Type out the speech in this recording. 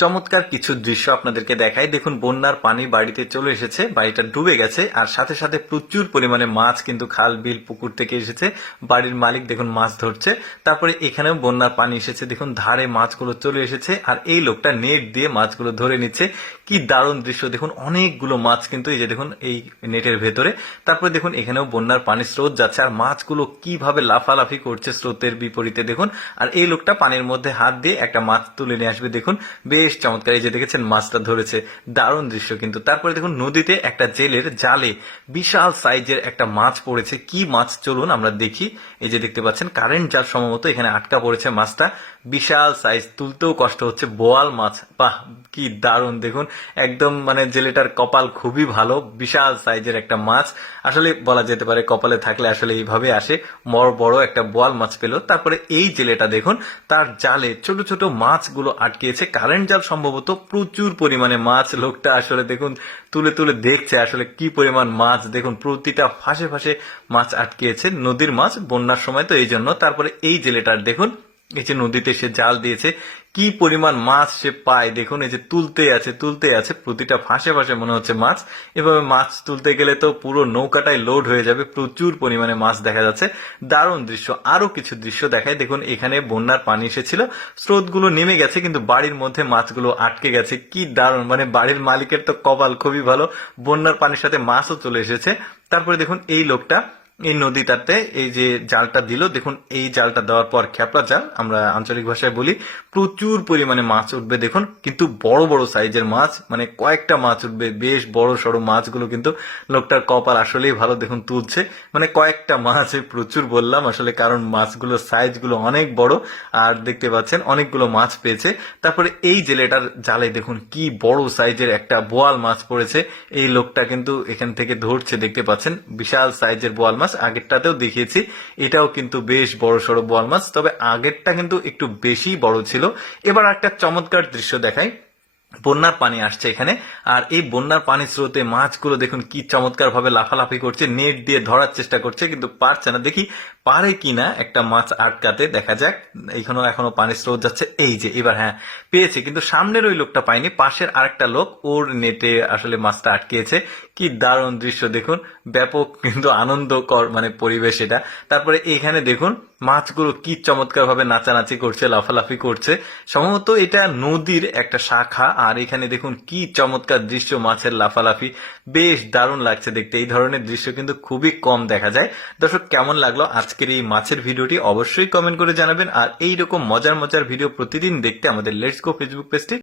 চমৎকার কিছু দৃশ্য আপনাদেরকে দেখাই। দেখুন, বন্যার পানি বাড়িতে চলে এসেছে, বাড়িটা ডুবে গেছে, আর সাথে সাথে প্রচুর পরিমাণে মাছ কিন্তু খাল বিল পুকুর থেকে এসেছে। বাড়ির মালিক দেখুন মাছ ধরছে। তারপরে এখানেও বন্যার পানি এসেছে, দেখুন ধারে মাছগুলো চলে এসেছে, আর এই লোকটা নেট দিয়ে মাছগুলো ধরে নিচ্ছে। কি দারুণ দৃশ্য! দেখুন অনেকগুলো মাছ কিন্তু এই যে দেখুন এই নেটের ভেতরে। তারপরে দেখুন এখানেও বন্যার পানি স্রোত যাচ্ছে, আর মাছগুলো কিভাবে লাফালাফি করছে স্রোতের বিপরীতে দেখুন। আর এই লোকটা পানির মধ্যে হাত দিয়ে একটা মাছ তুলে নিয়ে আসবে। দেখুন বেশ চমৎকার, এই যে দেখেছেন মাছটা ধরেছে, দারুণ দৃশ্য কিন্তু। তারপরে দেখুন নদীতে একটা জেলের জালে বিশাল সাইজের একটা মাছ পড়েছে। কি মাছ চলুন আমরা দেখি। এই যে দেখতে পাচ্ছেন কারেন্ট জাল সম্ভবত এখানে আটকা পড়েছে মাছটা, বিশাল সাইজ, তুলতেও কষ্ট হচ্ছে। বোয়াল মাছ, বাহ কি দারুণ! দেখুন একদম মানে জেলেটার কপাল খুবই ভালো, বিশাল সাইজের একটা মাছ। আসলে বলা যেতে পারে কপালে থাকলে আসলে এইভাবে আসে, বড় বড় একটা বোয়াল মাছ পেল। তারপরে এই জেলেটা দেখুন তার জালে ছোট ছোট মাছগুলো আটকেছে, কারেন্ট জাল সম্ভবত, প্রচুর পরিমাণে মাছ। লোকটা আসলে দেখুন তুলে তুলে দেখছে আসলে কি পরিমাণ মাছ। দেখুন প্রতিটা ফাঁসে ফাঁসে মাছ আটকেছে, নদীর মাছ, বন্যার সময় তো এই জন্য। তারপরে এই জেলেটার দেখুন এই যে নদীতে সে জাল দিয়েছে, কি পরিমাণ মাছ সে পায় দেখুন। এই যে তুলতে আছে, প্রতিটা ফাঁসে ফাঁসে মনে হচ্ছে মাছ। এভাবে মাছ তুলতে গেলে তো পুরো নৌকাটাই লোড হয়ে যাবে, প্রচুর পরিমাণে মাছ দেখা যাচ্ছে। দারুণ দৃশ্য। আরো কিছু দৃশ্য দেখায়। দেখুন এখানে বন্যার পানি এসেছিল, স্রোতগুলো নেমে গেছে, কিন্তু বাড়ির মধ্যে মাছগুলো আটকে গেছে। কি দারুণ! মানে বাড়ির মালিকের তো কপাল খুবই ভালো, বন্যার পানির সাথে মাছও চলে এসেছে। তারপরে দেখুন এই লোকটা এই নদীটাতে এই যে জালটা দিল, দেখুন এই জালটা দেওয়ার পর, খেপড়া জাল আমরা আঞ্চলিক ভাষায় বলি, প্রচুর পরিমাণে মাছ উঠবে দেখুন। কিন্তু বড় বড় সাইজের মাছ, মানে কয়েকটা মাছ উঠবে, বেশ বড় সড়ো মাছগুলো। কিন্তু লোকটার কপাল আসলেই ভালো, দেখুন তুলছে, মানে কয়েকটা মাছ, প্রচুর বললাম আসলে, কারণ মাছগুলোর সাইজগুলো অনেক বড়। আর দেখতে পাচ্ছেন অনেকগুলো মাছ পেয়েছে। তারপরে এই জেলেটার জালে দেখুন কি বড় সাইজের একটা বোয়াল মাছ পড়েছে। এই লোকটা কিন্তু এখান থেকে ধরছে, দেখতে পাচ্ছেন বিশাল সাইজের বোয়াল মাছ। আগেরটাতেও দেখিয়েছি, এটাও কিন্তু বেশ বড় সড়ো বোয়াল মাছ, তবে আগেরটা কিন্তু একটু বেশি বড় ছিল। এবার একটা চমৎকার দৃশ্য দেখাই। বন্যার পানি আসছে এখানে, আর এই বন্যার পানি স্রোতে মাছগুলো দেখুন কি চমৎকার ভাবে লাফালাফি করছে, নেট দিয়ে ধরার চেষ্টা করছে, কিন্তু পারছে না। দেখি পারে কিনা একটা মাছ আটকাতে, দেখা যাক। এখনো পানির স্রোত যাচ্ছে। এই যে এবার হ্যাঁ পেয়েছে, কিন্তু সামনের ওই লোকটা পায়নি, পাশের আরেকটা লোক ওর নেটে আসলে মাছটা আটকেছে। কি দারুণ দৃশ্য দেখুন, ব্যাপক কিন্তু আনন্দকর মানে পরিবেশ এটা। তারপরে এখানে দেখুন মাছগুলো কি চমৎকার ভাবে নাচানাচি করছে, লাফালাফি করছে। সম্ভবত এটা নদীর একটা শাখা। আর এখানে দেখুন কি চমৎকার দৃশ্য, মাছের লাফালাফি, বেশ দারুণ লাগছে দেখতে। এই ধরনের দৃশ্য কিন্তু খুবই কম দেখা যায়। দর্শক, কেমন লাগলো আজকের এই মাছের ভিডিওটি অবশ্যই কমেন্ট করে জানাবেন। আর এইরকম মজার মজার ভিডিও প্রতিদিন দেখতে আমাদের লেটস গো ফেসবুক পেজটি